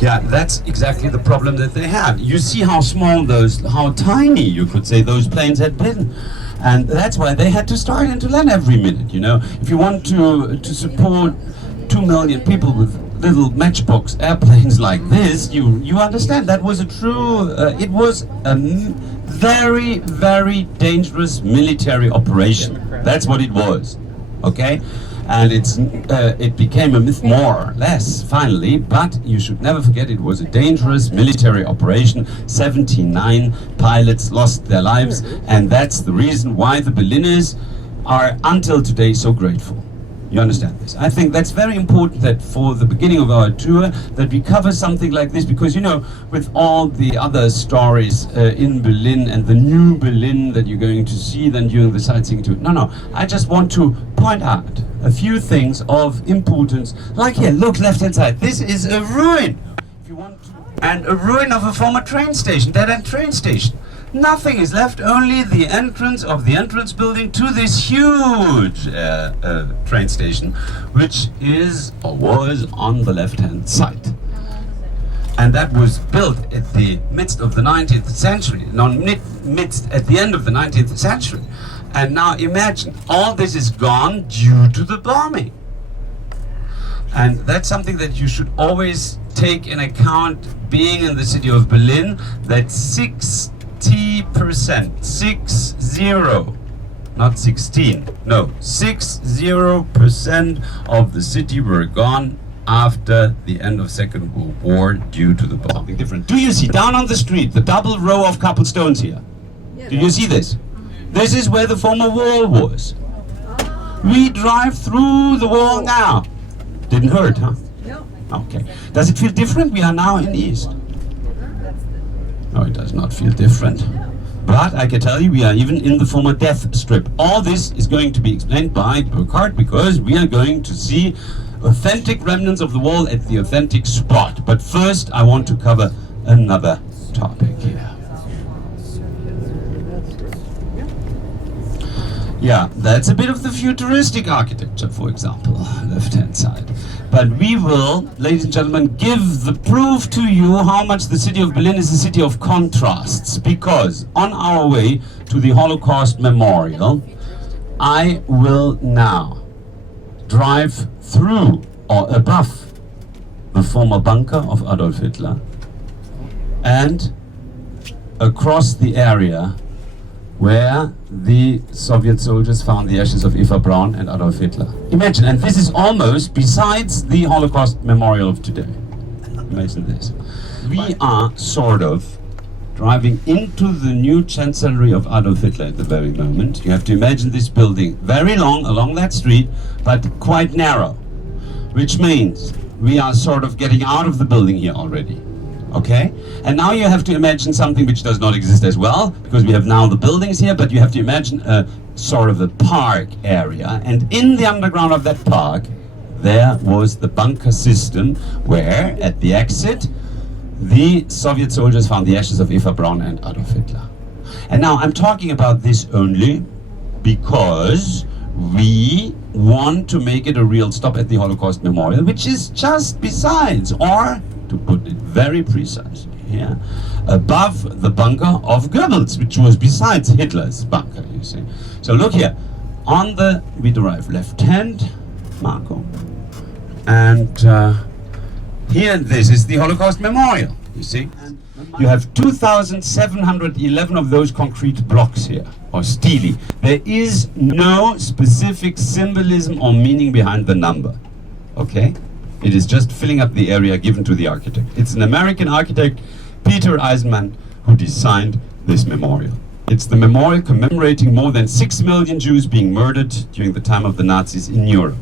Yeah, that's exactly the problem that they had. You see how small how tiny, you could say, those planes had been. And that's why they had to start and to land every minute, you know. If you want to support 2 million people with little matchbox airplanes like this, you understand that was a true, it was a very, very dangerous military operation. That's what it was, okay? And it became a myth more or less, finally, but you should never forget it was a dangerous military operation. 79 pilots lost their lives, and that's the reason why the Berliners are until today so grateful. You understand this? I think that's very important that for the beginning of our tour that we cover something like this, because you know, with all the other stories in Berlin and the new Berlin that you're going to see then during the sightseeing tour. No, I just want to point out a few things of importance. Like here, look, left-hand side. This is a ruin. If you want to, and a ruin of a former train station, dead-end train station. Nothing is left, only the entrance of the entrance building to this huge train station, which is or was on the left-hand side. And that was built at the midst of the 19th century, at the end of the 19th century. And now imagine, all this is gone due to the bombing. And that's something that you should always take in account, being in the city of Berlin, that 60%, 60, not 16, no, 60% of the city were gone after the end of Second World War due to the bombing. Different. Do you see down on the street the double row of cobblestones here? Do you see this? This is where the former wall was. We drive through the wall now. Didn't hurt, huh? No. Okay. Does it feel different? We are now in the east. No, it does not feel different. But I can tell you, we are even in the former death strip. All this is going to be explained by Burkhardt, because we are going to see authentic remnants of the wall at the authentic spot. But first, I want to cover another topic here. Yeah, that's a bit of the futuristic architecture, for example, left-hand side. But we will, ladies and gentlemen, give the proof to you how much the city of Berlin is a city of contrasts. Because on our way to the Holocaust Memorial, I will now drive through or above the former bunker of Adolf Hitler and across the area where the Soviet soldiers found the ashes of Eva Braun and Adolf Hitler. Imagine, and this is almost besides the Holocaust Memorial of today. Imagine this. We are sort of driving into the new chancellery of Adolf Hitler at the very moment. You have to imagine this building, very long along that street, but quite narrow, which means we are sort of getting out of the building here already. Okay? And now you have to imagine something which does not exist as well, because we have now the buildings here, but you have to imagine a sort of a park area. And in the underground of that park, there was the bunker system where, at the exit, the Soviet soldiers found the ashes of Eva Braun and Adolf Hitler. And now I'm talking about this only because we want to make it a real stop at the Holocaust Memorial, which is just besides, or to put it very precisely here, above the bunker of Goebbels, which was besides Hitler's bunker, you see. So look here, we derive left hand, Marco, and here this is the Holocaust Memorial, you see. You have 2,711 of those concrete blocks here, or stele. There is no specific symbolism or meaning behind the number, okay? It is just filling up the area given to the architect. It's an American architect, Peter Eisenman, who designed this memorial. It's the memorial commemorating more than 6 million Jews being murdered during the time of the Nazis in Europe.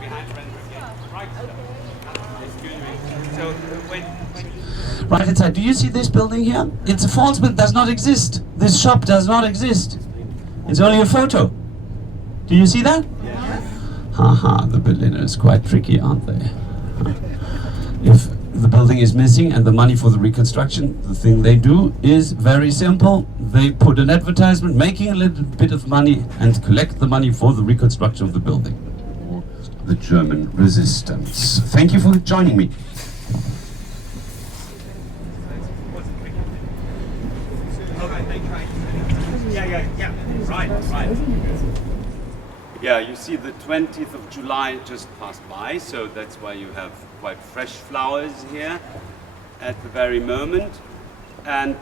Behind Brandenburg Gate, Reichstag. Excuse me. So right inside, do you see this building here? It's a false building, does not exist. This shop does not exist. It's only a photo. Do you see that? Yes. Haha, the Berliners quite tricky, aren't they? If the building is missing and the money for the reconstruction, the thing they do is very simple. They put an advertisement making a little bit of money and collect the money for the reconstruction of the building. The German resistance. Thank you for joining me. Yeah. Right. Yeah, you see the 20th of July just passed by, so that's why you have quite fresh flowers here at the very moment. And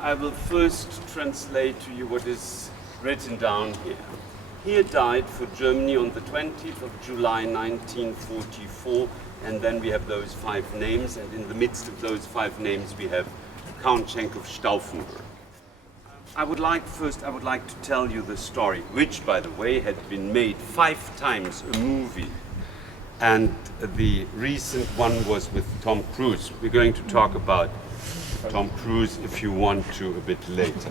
I will first translate to you what is written down here. He died for Germany on the 20th of July 1944, and then we have those 5 names, and in the midst of those 5 names we have Count Schenk of Stauffenberg. I would like to tell you the story, which, by the way, had been made 5 times a movie. And the recent one was with Tom Cruise. We're going to talk about Tom Cruise, if you want to, a bit later.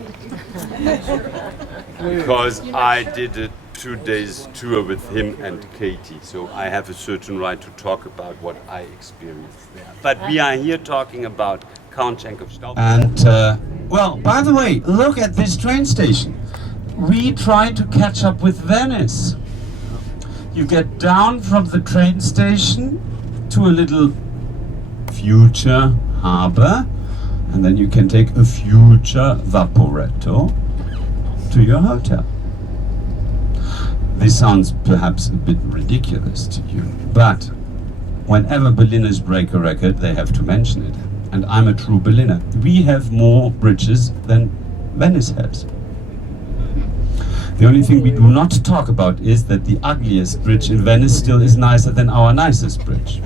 Because I did a 2-day tour with him and Katie, so I have a certain right to talk about what I experienced there. But we are here talking about Count Schenk of Stauffenberg. And, well, by the way, look at this train station. We tried to catch up with Venice. You get down from the train station to a little future harbor, and then you can take a future vaporetto to your hotel. This sounds perhaps a bit ridiculous to you, but whenever Berliners break a record, they have to mention it. And I'm a true Berliner. We have more bridges than Venice has. The only thing we do not talk about is that the ugliest bridge in Venice still is nicer than our nicest bridge.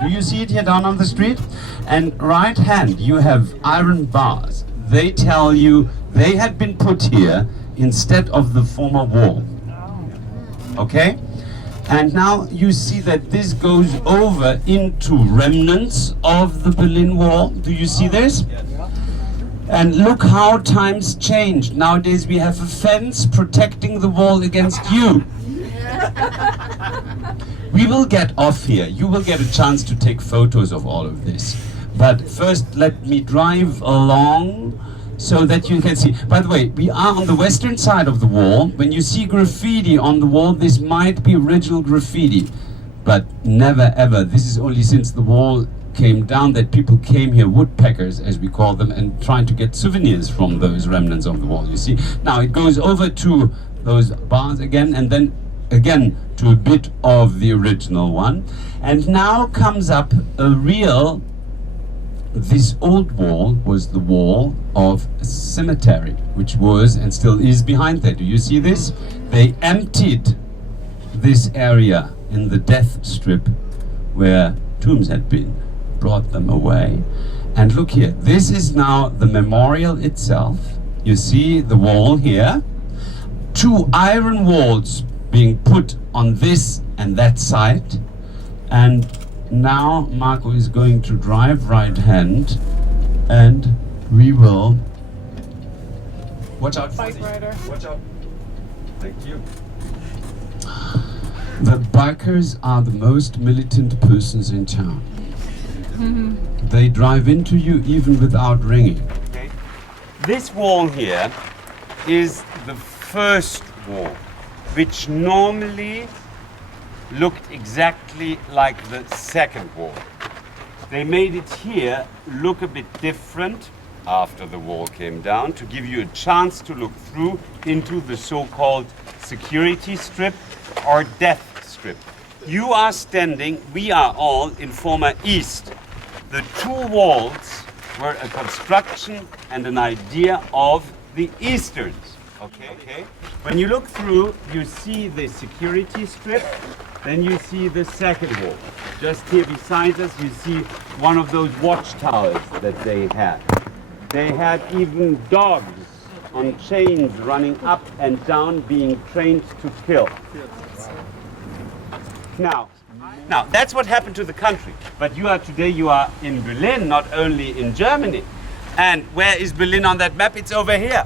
Do you see it here down on the street? And right hand, you have iron bars. They tell you they had been put here instead of the former wall. Okay? And now you see that this goes over into remnants of the Berlin Wall. Do you see this? And look how times changed. Nowadays we have a fence protecting the wall against you. We will get off here. You will get a chance to take photos of all of this. But first let me drive along so that you can see. By the way, we are on the western side of the wall. When you see graffiti on the wall, this might be original graffiti. But never ever, this is only since the wall came down that people came here, woodpeckers as we call them, and trying to get souvenirs from those remnants of the wall, you see. Now it goes over to those bars again, and then again to a bit of the original one. And now comes up a real, this old wall was the wall of a cemetery, which was and still is behind there. Do you see this? They emptied this area in the death strip where tombs had been, brought them away. And look here, this is now the memorial itself. You see the wall here, 2 iron walls being put on this and that side. And now Marco is going to drive right hand, and we will watch out for bike rider. Watch out. Thank you. The bikers are the most militant persons in town. They drive into you even without ringing. Okay. This wall here is the first wall, which normally looked exactly like the second wall. They made it here look a bit different after the wall came down to give you a chance to look through into the so-called security strip or death strip. You are standing, we are all in former East. The 2 walls were a construction and an idea of the Easterns. Okay. When you look through, you see the security strip, then you see the second wall. Just here beside us, you see one of those watchtowers that they had. They had even dogs on chains running up and down, being trained to kill. Now, that's what happened to the country. But today you are in Berlin, not only in Germany. And where is Berlin on that map? It's over here.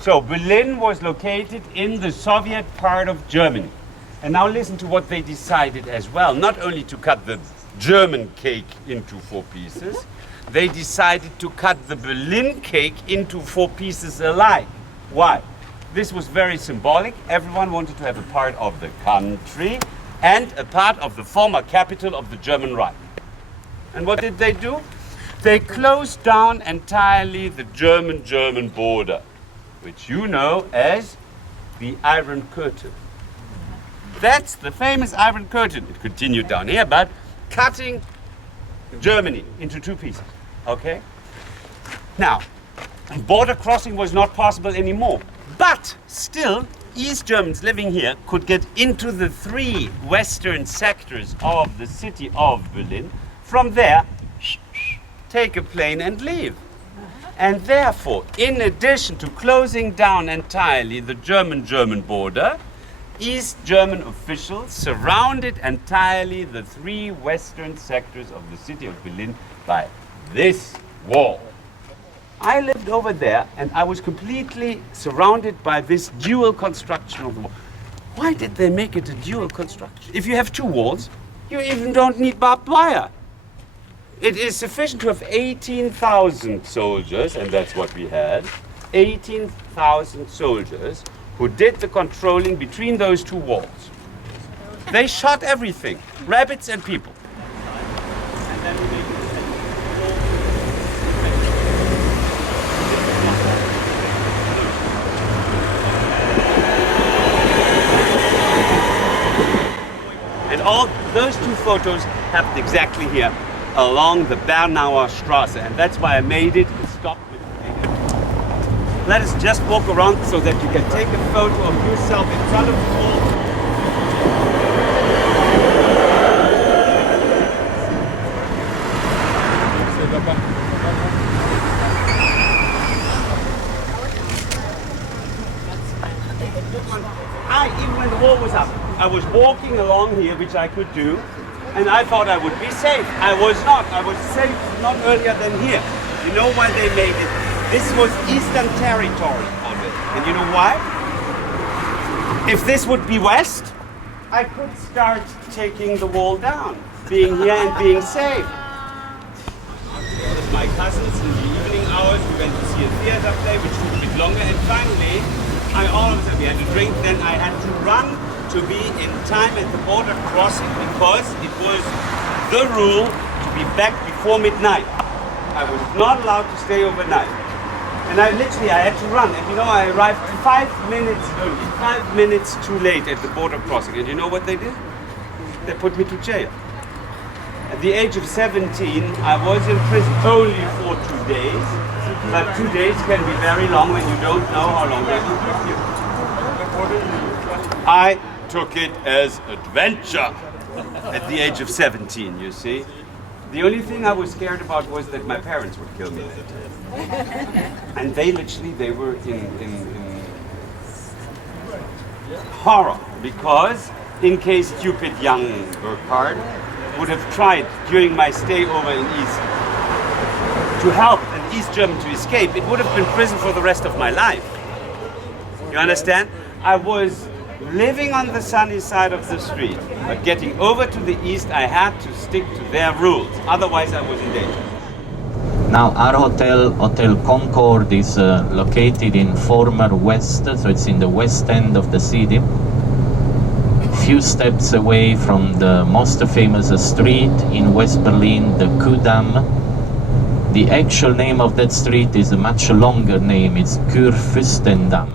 So Berlin was located in the Soviet part of Germany. And now listen to what they decided as well. Not only to cut the German cake into 4 pieces, they decided to cut the Berlin cake into 4 pieces alike. Why? This was very symbolic. Everyone wanted to have a part of the country and a part of the former capital of the German Reich. And what did they do? They closed down entirely the German border, which you know as the Iron Curtain. That's the famous Iron Curtain. It continued down here, but cutting Germany into 2 pieces, okay? Now, border crossing was not possible anymore, but still, East Germans living here could get into the 3 western sectors of the city of Berlin. From there, take a plane and leave. And therefore, in addition to closing down entirely the German border, East German officials surrounded entirely the 3 western sectors of the city of Berlin by this wall. I lived over there and I was completely surrounded by this dual construction of the wall. Why did they make it a dual construction? If you have 2 walls, you even don't need barbed wire. It is sufficient to have 18,000 soldiers, and that's what we had, 18,000 soldiers who did the controlling between those 2 walls. They shot everything, rabbits and people. And then we make And all those 2 photos happened exactly here, along the Bernauer Straße, and that's why I made it and stopped with it. Let us just walk around so that you can take a photo of yourself in front of the wall. Even when the wall was up, I was walking along here, which I could do, and I thought I would be safe. I was not. I was safe not earlier than here. You know why they made it? This was Eastern territory of it. And you know why? If this would be West, I could start taking the wall down, being here and being safe. With my cousins in the evening hours, we went to see a theater play, which took a bit longer, and finally, we had to drink, then I had to run to be in time at the border crossing because it was the rule to be back before midnight. I was not allowed to stay overnight. And I had to run. And you know, I arrived 5 minutes early, 5 minutes too late at the border crossing. And you know what they did? They put me to jail. At the age of 17, I was in prison only for 2 days. But 2 days can be very long when you don't know how long they will keep you. I took it as adventure at the age of 17, you see. The only thing I was scared about was that my parents would kill me later. And they were in horror, because in case stupid young Burkhard would have tried during my stay over in East to help an East German to escape, it would have been prison for the rest of my life. You understand? I was living on the sunny side of the street, but getting over to the east, I had to stick to their rules. Otherwise, I was in danger. Now, our hotel, Hotel Concord, is located in former West, so it's in the west end of the city. Few steps away from the most famous street in West Berlin, the Kudamm. The actual name of that street is a much longer name, it's Kurfürstendamm.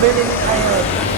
Berlin Airlift.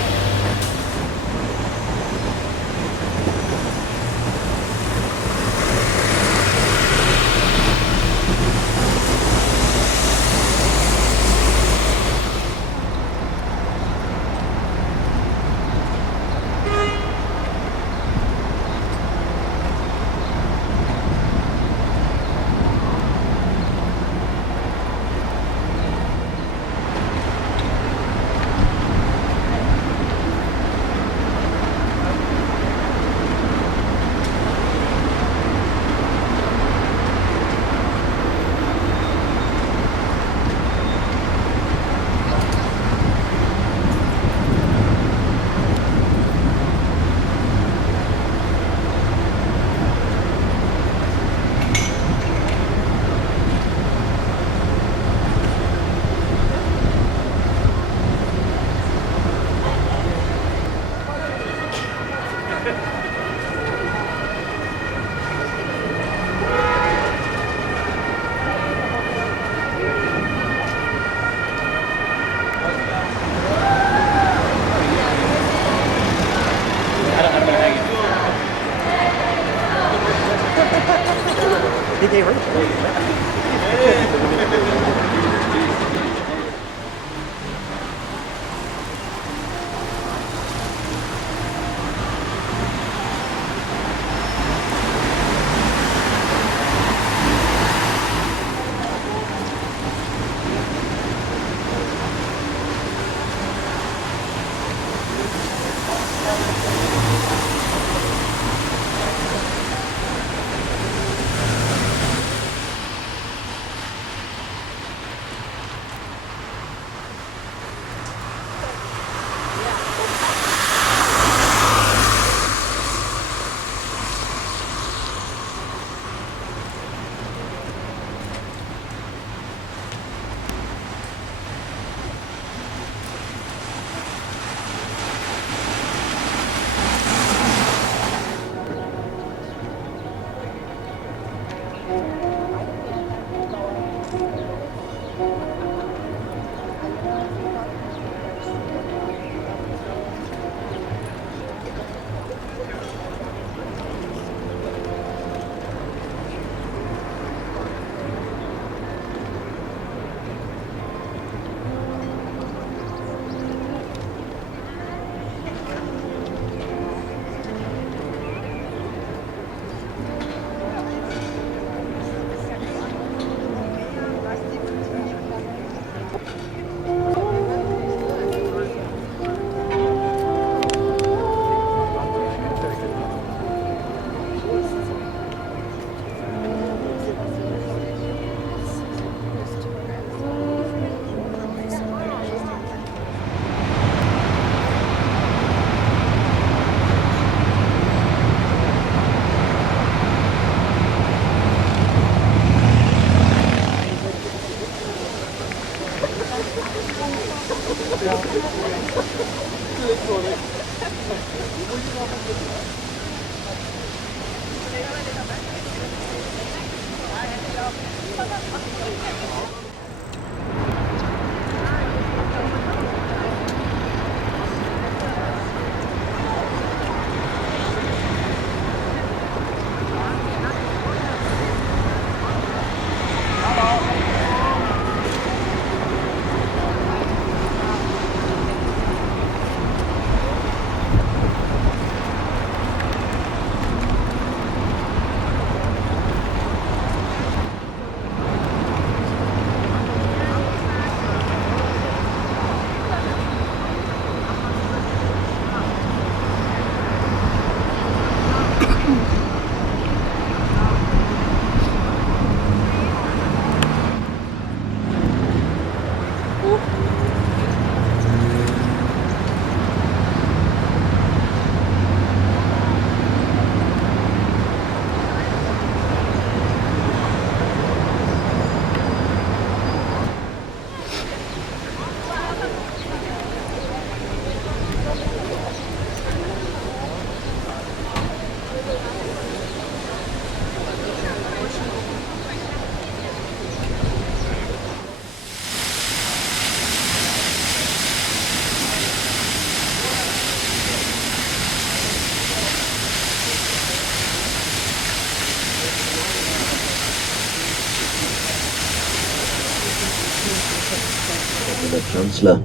the Chancellor.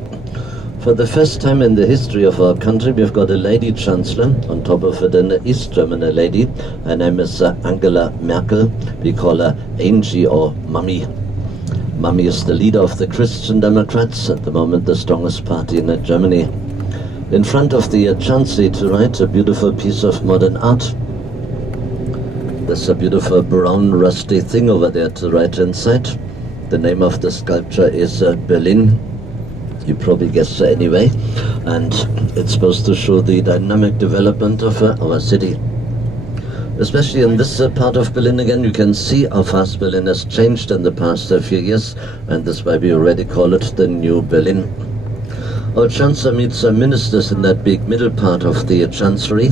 For the first time in the history of our country, we've got a lady Chancellor. On top of it, an East German lady. Her name is Angela Merkel. We call her Angie or Mummy. Mummy is the leader of the Christian Democrats, at the moment the strongest party in Germany. In front of the Chancellery to right, a beautiful piece of modern art. There's a beautiful brown rusty thing over there to the right-hand side. The name of the sculpture is Berlin. You probably guessed it anyway. And it's supposed to show the dynamic development of our city. Especially in this part of Berlin again, you can see how fast Berlin has changed in the past few years. And that's why we already call it the New Berlin. Our Chancellor meets ministers in that big middle part of the Chancellery.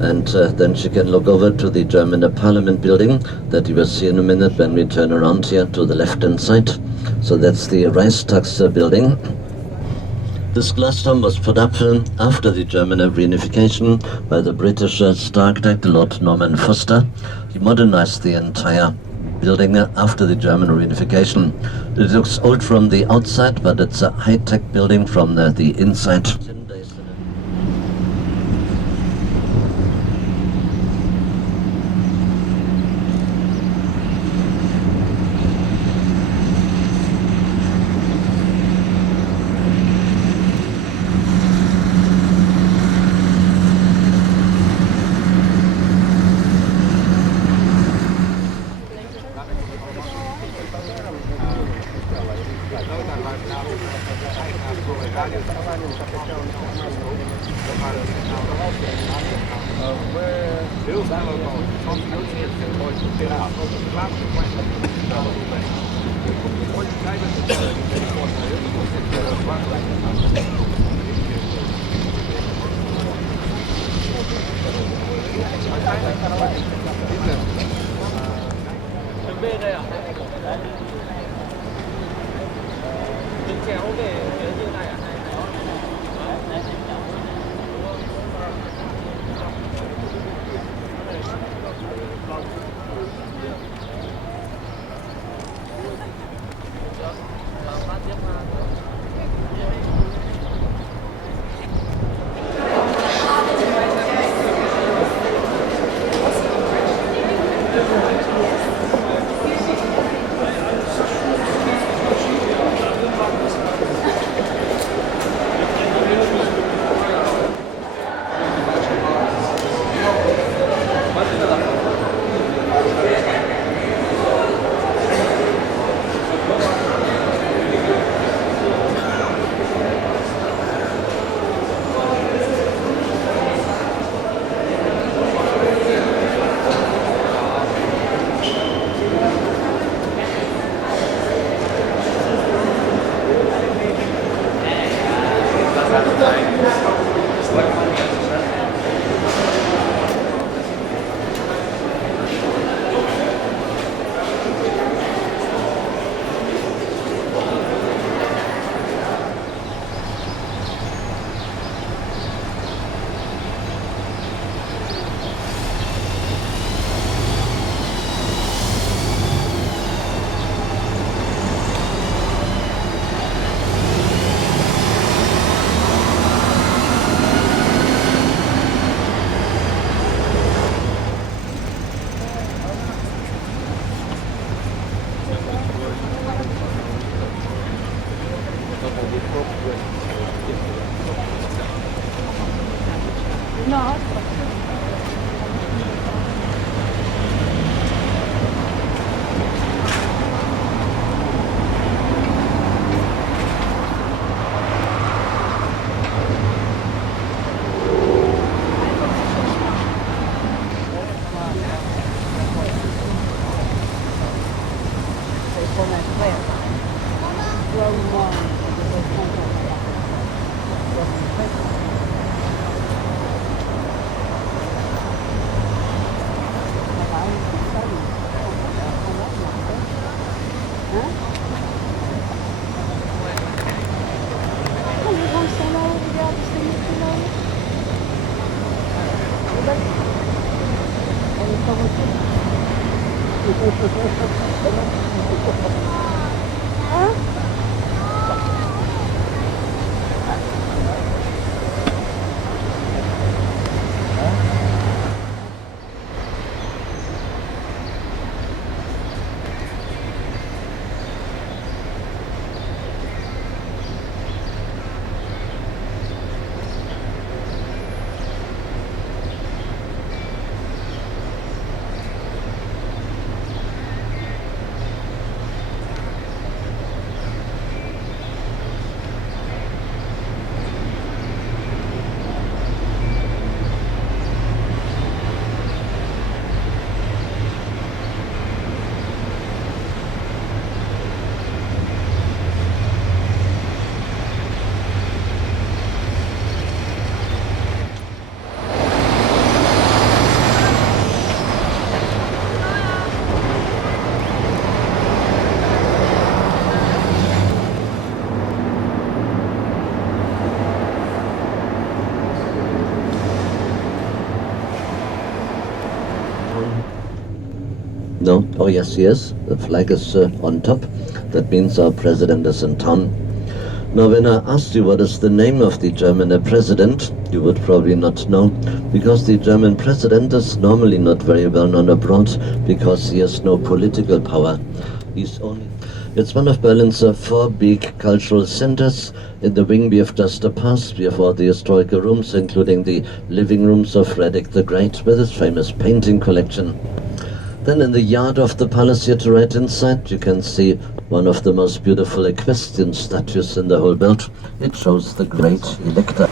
And then she can look over to the German Parliament building that you will see in a minute when we turn around here to the left-hand side. So that's the Reichstag building. This glass dome was put up after the German reunification by the British star architect Lord Norman Foster. He modernized the entire building after the German reunification. It looks old from the outside, but it's a high-tech building from the inside. No? Oh yes, yes. The flag is on top. That means our president is in town. Now, when I asked you what is the name of the German president, you would probably not know, because the German president is normally not very well known abroad, because he has no political power. It's one of Berlin's 4 big cultural centers. In the wing we have just passed. We have all the historical rooms, including the living rooms of Frederick the Great, with his famous painting collection. Then in the yard of the palace here to right inside, you can see one of the most beautiful equestrian statues in the whole build. It shows the great Elector.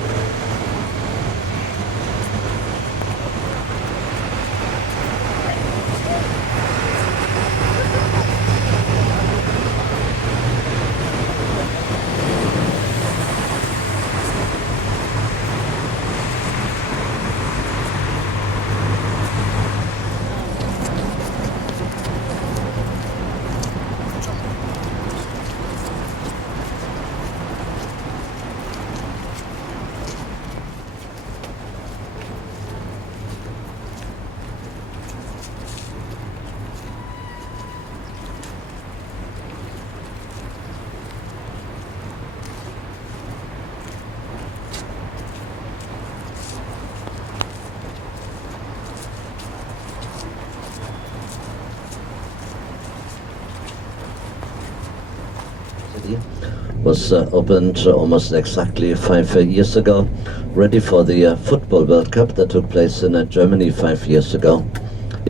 Was opened almost exactly 5 years ago, ready for the Football World Cup that took place in Germany 5 years ago.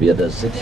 We had a six.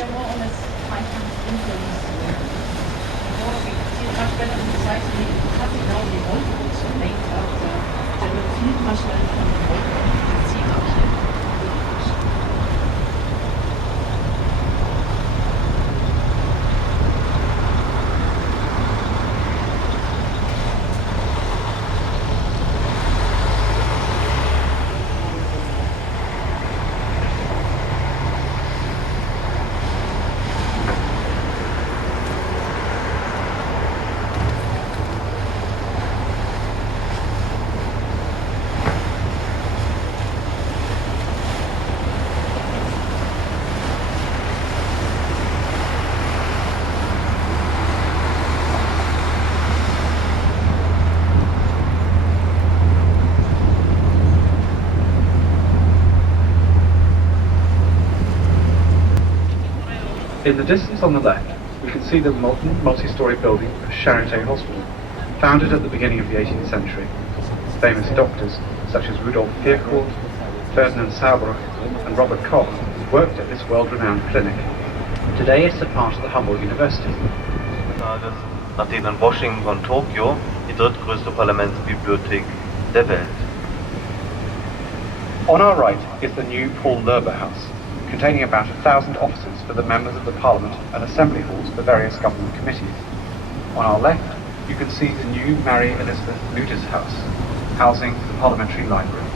In the distance on the left, we can see the modern multi-storey building of Charité Hospital, founded at the beginning of the 18th century. Famous doctors such as Rudolf Virchow, Ferdinand Sauerbruch and Robert Koch worked at this world-renowned clinic. Today it's a part of the Humboldt University. Nachdem in Washington und Tokio die drittgrößte Parlamentsbibliothek der Welt. On our right is the new Paul Löber House, containing about 1,000 offices for the members of the Parliament and assembly halls for various government committees. On our left, you can see the new Mary Elizabeth Luder's house, housing the Parliamentary Library.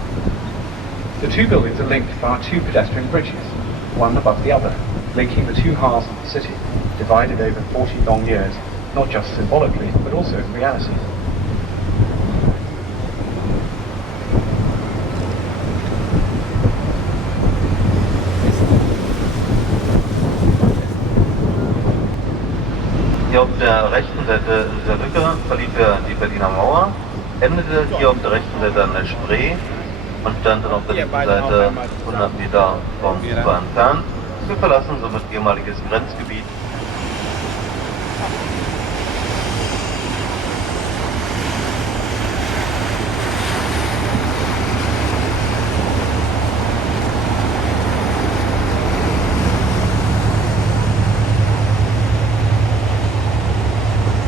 The two buildings are linked via 2 pedestrian bridges, one above the other, linking the 2 halves of the city, divided over 40 long years, not just symbolically, but also in reality. Hier auf der rechten Seite dieser Lücke verlief ja die Berliner Mauer, endete hier auf der rechten Seite an der Spree und stand dann auf der linken Seite 100 Meter vom Ufer entfernt. Wir verlassen somit ehemaliges Grenzgebiet.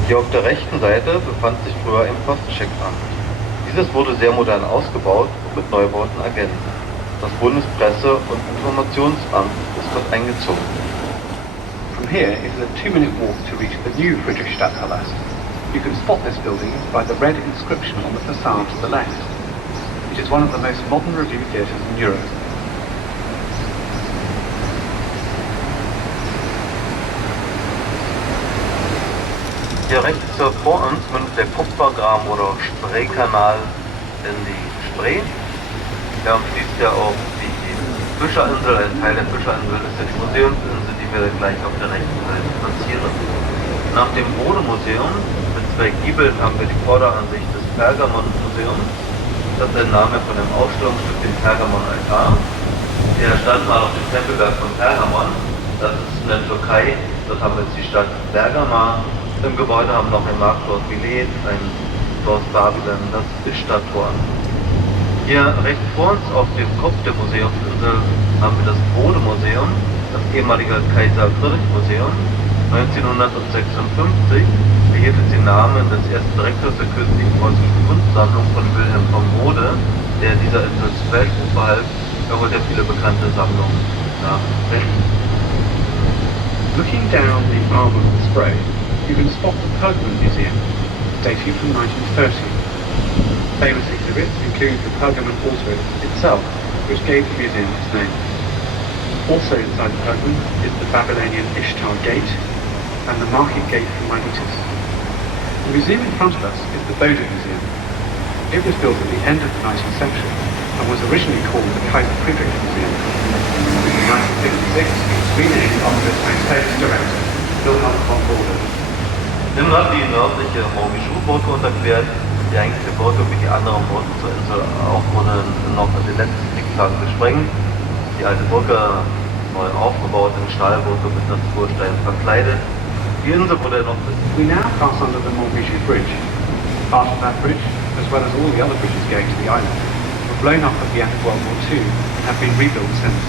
Hier auf der rechten Seite befand sich früher ein Postcheckamt. Dieses wurde sehr modern ausgebaut und mit Neubauten ergänzt. Das Bundespresse- und Informationsamt ist dort eingezogen. From here it is a 2-minute walk to reach the new Friedrichstadtpalast. You can spot this building by the red inscription on the facade to the left. It is one of the most modern review theatres in Europe. Hier rechts vor uns mündet der Kupfergraben oder Spreekanal in die Spree. Der umschließt ja auch die Fischerinsel, ein Teil der Fischerinsel ist ja die Museumsinsel, die wir gleich auf der rechten Seite passieren. Nach dem Modemuseum mit 2 Giebeln haben wir die Vorderansicht des Pergamonmuseums. Das ist der Name von dem Ausstellungsstück, dem Pergamon-Altar. Der stand mal auf dem Tempelberg von Pergamon. Das ist in der Türkei. Dort haben wir jetzt die Stadt Bergama. Im Gebäude haben wir noch ein Marktort Milet, ein Dorf Babylon, das ist die Stadttor. Hier rechts vor uns auf dem Kopf der Museumsinsel haben wir das Modemuseum, das ehemalige Kaiser Museum. 1956 erhielt es den Namen des ersten Direktors der künstlichen preußischen Kunstsammlung von Wilhelm von Bode, der dieser Insel zum Weltruhm verhalf. Er holt ja viele bekannte Sammlungen nach Berlin. Looking down the arm of the spray, you can spot the Pergamon Museum, dating from 1930. Famous exhibits include the Pergamon altar itself, which gave the museum its name. Also inside the Pergamon is the Babylonian Ishtar Gate and the Market Gate from Miletus. The museum in front of us is the Bellevue Museum. It was built at the end of the 19th century and was originally called the Kaiser Museum. In 1956, it was renamed after its most famous director, Wilhelm von Bode. Nimm hat die nördliche Montmichou-Brücke unterquert, die eigentliche Brücke wie die anderen Brücken zur Insel auch wurde noch in den letzten Kriegstagen gesprengt. Die alte Brücke neu aufgebaut, in Stahlbrücke mit Natursteinen verkleidet. Die Insel wurde noch We now pass under the Montmichou Bridge. Part of that bridge, as well as all the other bridges going to the island, were blown up at the end of World War II and have been rebuilt since.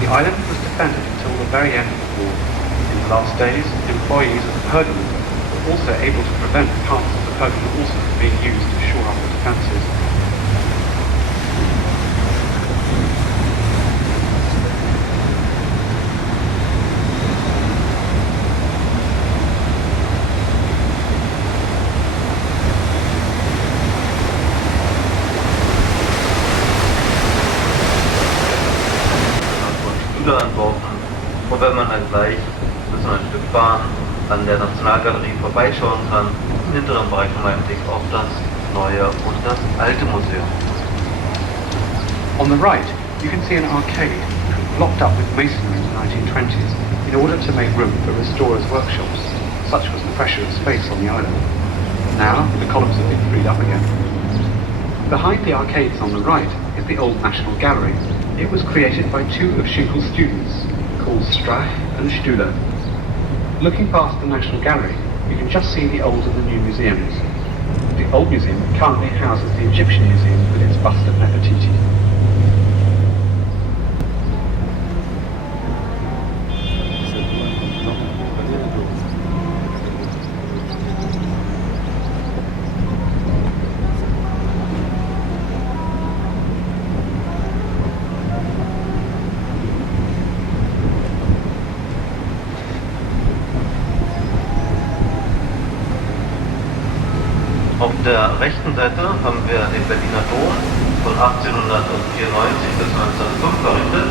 The island was defended until the very end of the war. In the last days, employees of the Pergamon were also able to prevent parts of the Pergamon also from being used to shore up the defences. entworfen. Und wenn man dann gleich bis ein Stück fahren an der Nationalgalerie vorbeischauen kann, im hinteren Bereich von meinem Blick auf das neue und das alte Museum. On the right, you can see an arcade blocked up with masonry in the 1920s in order to make room for restorers' workshops. Such was the pressure of space on the island. Now, the columns have been freed up again. Behind the arcades on the right is the Old National Gallery. It was created by 2 of Schinkel's students, called Strach and Stüler. Looking past the National Gallery, you can just see the old and the new museums. The old museum currently houses the Egyptian Museum with its bust of Nefertiti. Auf der rechten Seite haben wir den Berliner Dom von 1894 bis 1905 errichtet.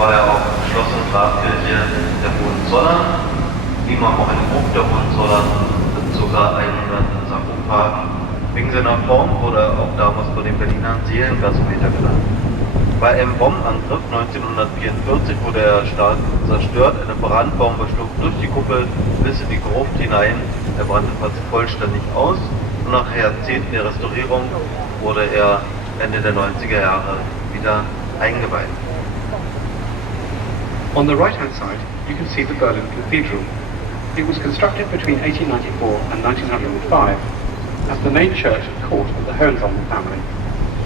War ja auch Schloss und Grabkirche der Hohenzollern. Niemand auch eine Burg der Hohenzollern mit sogar 100 Sarkophagen. Wegen seiner Form wurde auch damals von den Berlinern Seelengasometer genannt. Bei einem Bombenangriff 1944 wurde er stark zerstört, eine Brandbombe schlug durch die Kuppel bis in die Gruft hinein. Er brannte fast vollständig aus. Nach Jahrzehnten der Restaurierung wurde er Ende der 90er Jahre wieder eingeweiht. On the right-hand side, you can see the Berlin Cathedral. It was constructed between 1894 and 1905 as the main church and court of the Hohenzollern family.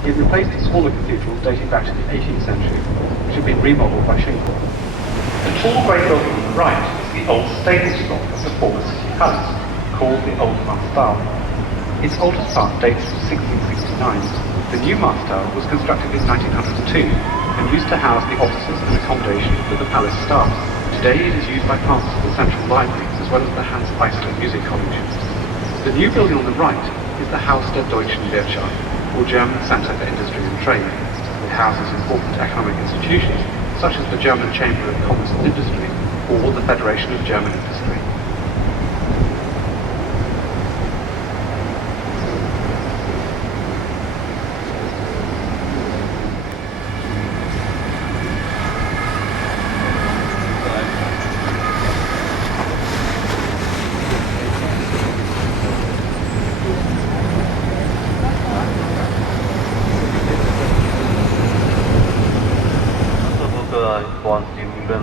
It replaced a smaller cathedral dating back to the 18th century, which had been remodeled by Schinkel. The tall grey building on the right is the old stable stock of the former city palace, called the Old Marstall. Its oldest part dates from 1669. The new Marstall was constructed in 1902 and used to house the offices and accommodation for the palace staff. Today it is used by parts of the central library as well as the Hans Eisler Music College. The new building on the right is the Haus der Deutschen Wirtschaft, or German Centre for Industry and Trade. It houses important economic institutions such as the German Chamber of Commerce and Industry or the Federation of German Industry.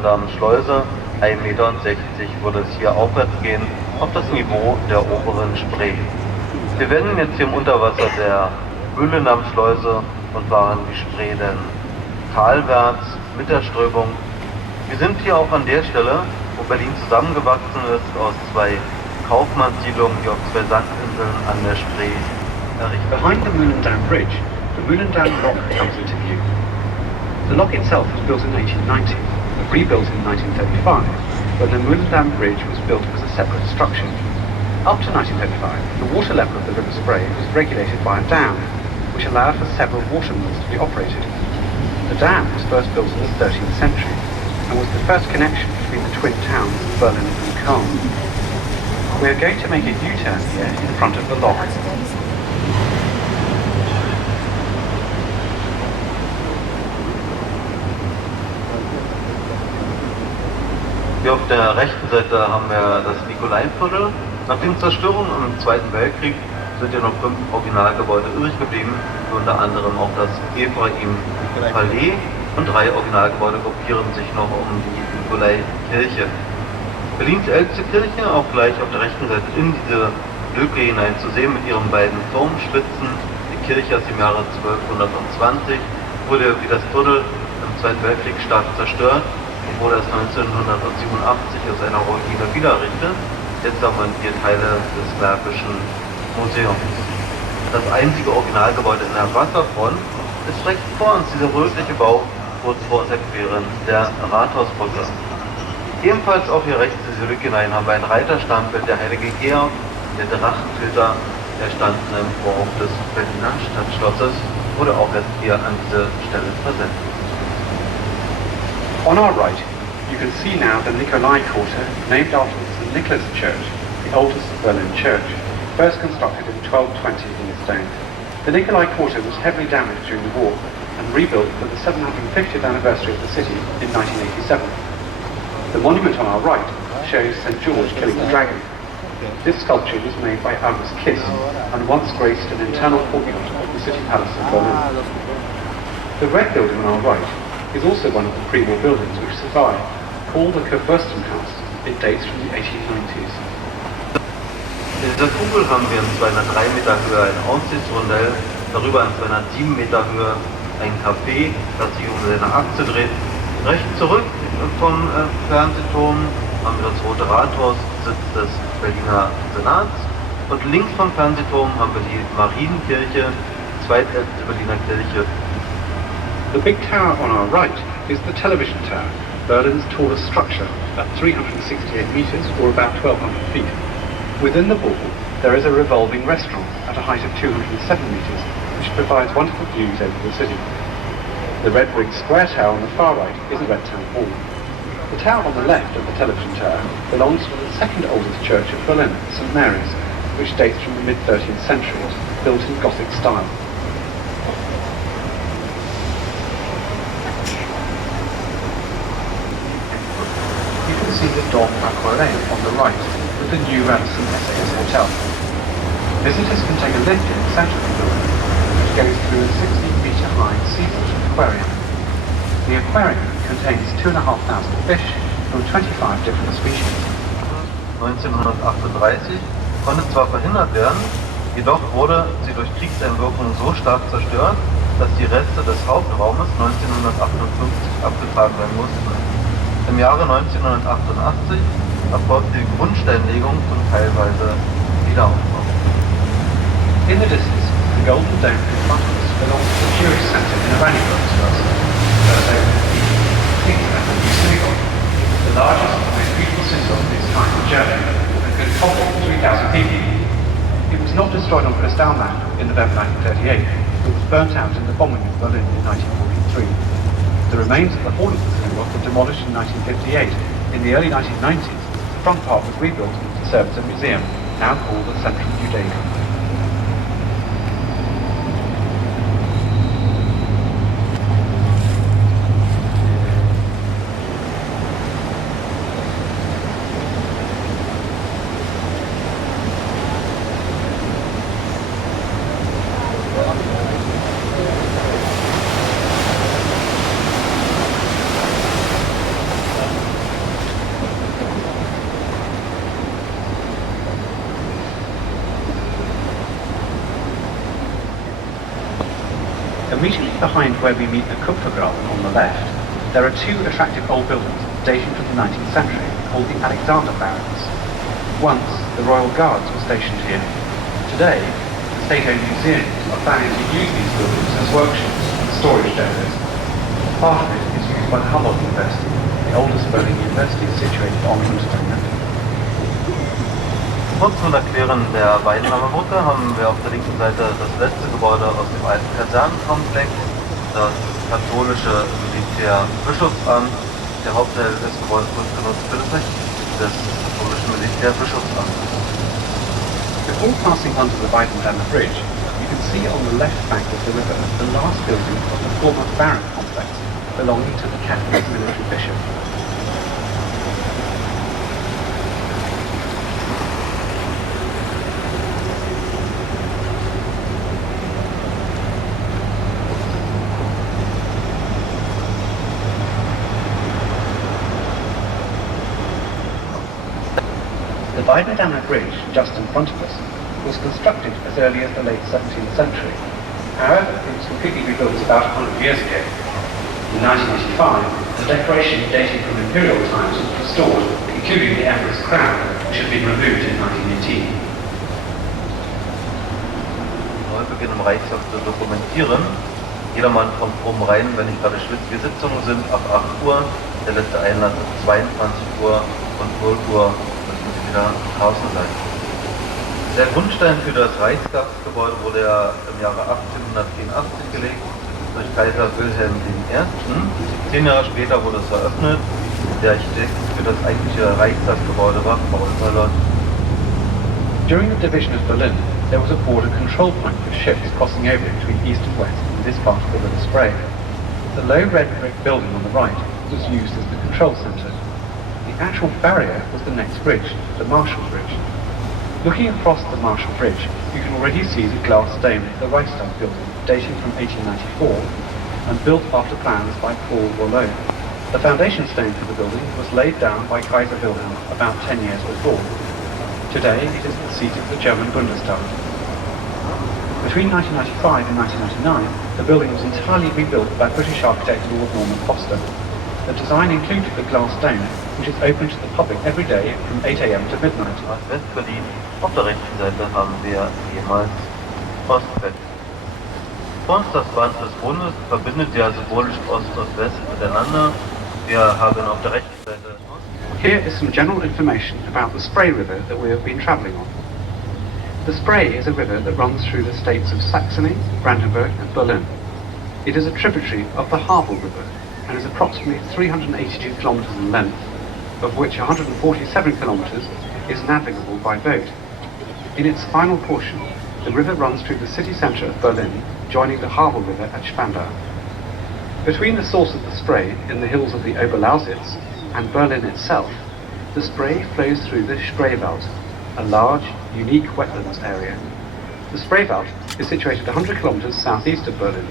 Kurfürstendamm-Schleuse, 1,60 Meter würde es hier aufwärts gehen, auf das Niveau der oberen Spree. Wir werden jetzt hier im Unterwasser der Mühlendamm-Schleuse und fahren die Spree dann talwärts mit der Strömung. Wir sind hier auch an der Stelle, wo Berlin zusammengewachsen ist aus zwei Kaufmannssiedlungen, die auf zwei Sandinseln an der Spree errichtet. Behind the Mühlendamm Bridge, the Mühlendamm Lock comes into view. The lock itself was built in 1890, but rebuilt in 1935, when the Mühlendamm Bridge was built as a separate structure. Up to 1935, the water level of the River Spree was regulated by a dam, which allowed for several water mills to be operated. The dam was first built in the 13th century, and was the first connection between the twin towns of Berlin and Cologne. We are going to make a U-turn here in front of the lock. Hier auf der rechten Seite haben wir das Nikolaiviertel. Nach den Zerstörungen im Zweiten Weltkrieg sind hier noch 5 Originalgebäude übrig geblieben, unter anderem auch das Ephraim-Palais, und 3 Originalgebäude gruppieren sich noch um die Nikolaikirche. Berlins älteste Kirche, auch gleich auf der rechten Seite in diese Lücke hinein zu sehen mit ihren beiden Turmspitzen. Die Kirche aus dem Jahre 1220 wurde wie das Viertel im Zweiten Weltkrieg stark zerstört und wurde erst 1987 aus einer Ruine wiedererrichtet. Jetzt haben wir hier Teile des Märkischen Museums. Das einzige Originalgebäude in der Wasserfront ist rechts vor uns, dieser rötliche Bau, kurz vor uns queren der Rathausbrücke. Ebenfalls auch hier rechts in diese Lücke hinein haben wir ein Reiterstandbild, der heilige Georg, der Drachentöter, der stand im Vorhof des Berliner Stadtschlosses, wurde auch erst hier an diese Stelle versetzt. On our right, you can see now the Nikolai Quarter, named after St. Nicholas Church, the oldest Berlin church, first constructed in 1220 in its day. The Nikolai Quarter was heavily damaged during the war and rebuilt for the 750th anniversary of the city in 1987. The monument on our right shows St. George killing the dragon. This sculpture was made by August Kiss and once graced an internal courtyard of the city palace in Berlin. The red building on our right is also one of the pre-war buildings which survive, called the Kurfürstendamm. It dates from the 1890s. In dieser Kugel haben wir in 203 Meter Höhe ein Aussichtsrondell, darüber in 207 Meter Höhe ein Café, das sich um seine Achse dreht. Rechts zurück vom Fernsehturm haben wir das Rote Rathaus, Sitz des Berliner Senats, und links vom Fernsehturm haben wir die Marienkirche, zweitälteste Berliner Kirche. The big tower on our right is the television tower, Berlin's tallest structure, at 368 meters, or about 1,200 feet. Within the ball, there is a revolving restaurant at a height of 207 meters, which provides wonderful views over the city. The red brick square tower on the far right is the Red Town Hall. The tower on the left of the television tower belongs to the second oldest church of Berlin, St. Mary's, which dates from the mid-13th century, built in Gothic style. You can see the Dom Aquarelle on the right, with the new Radisson SAS Hotel. Visitors can take a lift in the centre of the building, which goes through a 16-metre-high seawater aquarium. The aquarium contains 2,500 fish from 25 different species. 1938 konnte zwar verhindert werden, jedoch wurde sie durch Kriegseinwirkungen so stark zerstört, dass die Reste des Hauptraumes 1958 abgetragen werden mussten. Im Jahre 1988 erfolgte die Grundsteinlegung und teilweise Wiederaufbau. In the distance, the golden dome in front of us belongs to the Jewish Centre in Brandenburg Gate, and the new synagogue, the largest and most beautiful synagogue of its kind in Germany, and could accommodate 3,000 people. It was not destroyed on Kristallnacht in November 1938, but was burnt out in the bombing of Berlin in 1943. The remains of the hall of the synagogue were demolished in 1958. In the early 1990s, the front part was rebuilt to serve as a museum, now called the Central Judaica. Immediately behind where we meet the Kupfergraben on the left, there are two attractive old buildings dating from the 19th century called the Alexander Barracks. Once, the Royal Guards were stationed here. Today, the state-owned museums are planning to use these buildings as workshops and storage depots. Part of it is used by the Humboldt University, the oldest Berlin university situated on Unterstünden. Kurz zum Erklären der Weidenhammer-Brücke haben wir auf der linken Seite das letzte Gebäude aus dem alten Kasernenkomplex, das katholische Militärbischofsamt. Der Hauptteil des Gebäudes wird genutzt für das Recht des katholischen Militärbischofsamtes. Before passing under the Weidenhammer Bridge, you can see on the left bank of the river the last building of the former barrack complex belonging to the Catholic military bishop. The Weidenhammer Bridge, just in front of us, was constructed as early as the late 17th century. However, it was completely rebuilt about 100 years ago. In 1985, the decoration dating from imperial times was restored, including the Emperor's crown, which had been removed in 1918. Neubeginn im Reichstag zu dokumentieren. Jedermann kommt oben rein, wenn nicht gerade schwitzige Sitzungen sind, ab 8 Uhr. Der letzte Einlass ab 22 Uhr und 0 Uhr müssen Sie wieder draußen sein. Der Grundstein für das Reichstagsgebäude wurde ja im Jahre 1884 gelegt durch Kaiser Wilhelm I. 10 Jahre später wurde es eröffnet. Der Architekt für das eigentliche Reichstagsgebäude war Paul. During the division of Berlin, there was a border control point for ships crossing over between east and west in this part of the River Spree. The low red brick building on the right was used as the control centre. The actual barrier was the next bridge, the Marshall Bridge. Looking across the Marshall Bridge, you can already see the glass dome of the Reichstag building, dating from 1894 and built after plans by Paul Rollo. The foundation stone for the building was laid down by Kaiser Wilhelm about 10 years before. Today, it is the seat of the German Bundestag. Between 1995 and 1999, the building was entirely rebuilt by British architect Lord Norman Foster. The design included the glass dome, which is open to the public every day from 8 a.m. to midnight. West-Berlin. Auf der rechten Seite haben wir ehemals Ost-West. Vor uns das Band des Bundes verbindet ja symbolisch Ost und West miteinander. Wir haben auf der rechten Seite Here is some general information about the Spree River that we have been travelling on. The Spree is a river that runs through the states of Saxony, Brandenburg and Berlin. It is a tributary of the Havel River and is approximately 382 kilometres in length, of which 147 kilometres is navigable by boat. In its final portion, the river runs through the city centre of Berlin, joining the Havel River at Spandau. Between the source of the Spree in the hills of the Oberlausitz and Berlin itself, the Spree flows through the Spreewald, a large, unique wetlands area. The Spreewald is situated 100 kilometres southeast of Berlin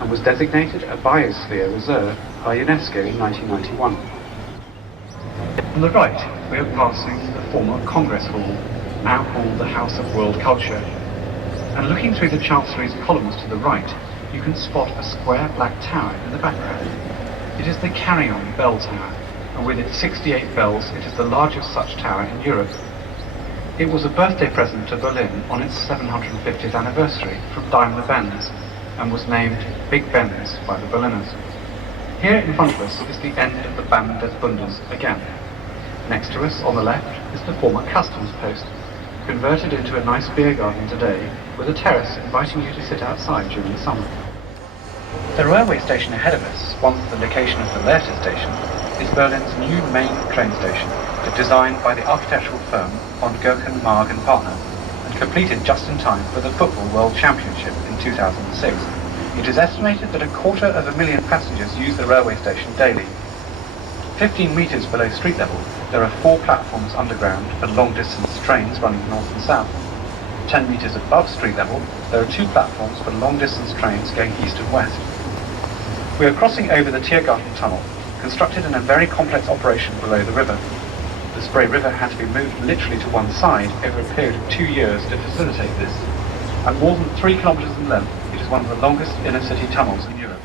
and was designated a biosphere reserve by UNESCO in 1991. On the right, we are passing the former Congress Hall, now called the House of World Culture. And looking through the Chancellery's columns to the right, you can spot a square black tower in the background. It is the Carillon Bell Tower, and with its 68 bells, it is the largest such tower in Europe. It was a birthday present to Berlin on its 750th anniversary from Daimler-Benz, and was named Big Benz by the Berliners. Here in front of us is the end of the Band des Bundes again. Next to us, on the left, is the former customs post, converted into a nice beer garden today, with a terrace inviting you to sit outside during the summer. The railway station ahead of us, once the location of the Lehrte station, is Berlin's new main train station, designed by the architectural firm von Gurken, Marg & Partner, and completed just in time for the Football World Championship in 2006. It is estimated that 250,000 passengers use the railway station daily. 15 metres below street level, there are 4 platforms underground for long-distance trains running north and south. 10 metres above street level, there are 2 platforms for long-distance trains going east and west. We are crossing over the Tiergarten Tunnel, constructed in a very complex operation below the river. The Spree River had to be moved literally to one side over a period of 2 years to facilitate this. At more than 3 kilometres in length, it is one of the longest inner city tunnels in Europe.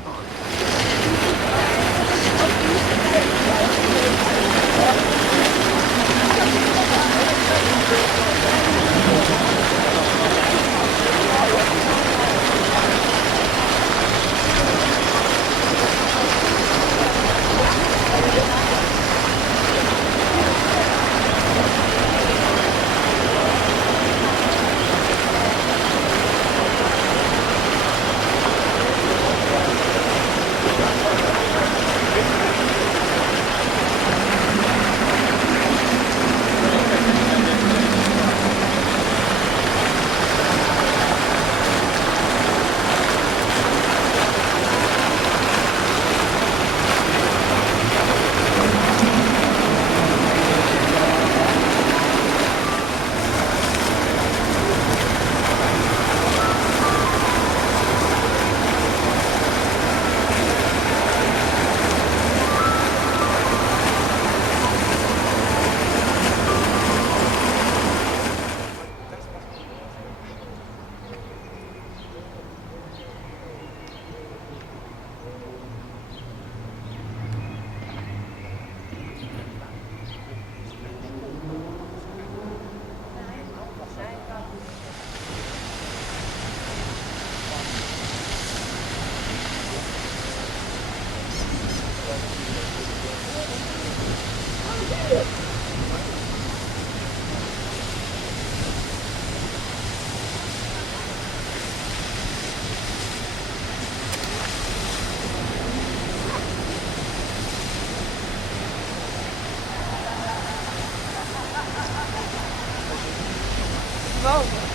Wow.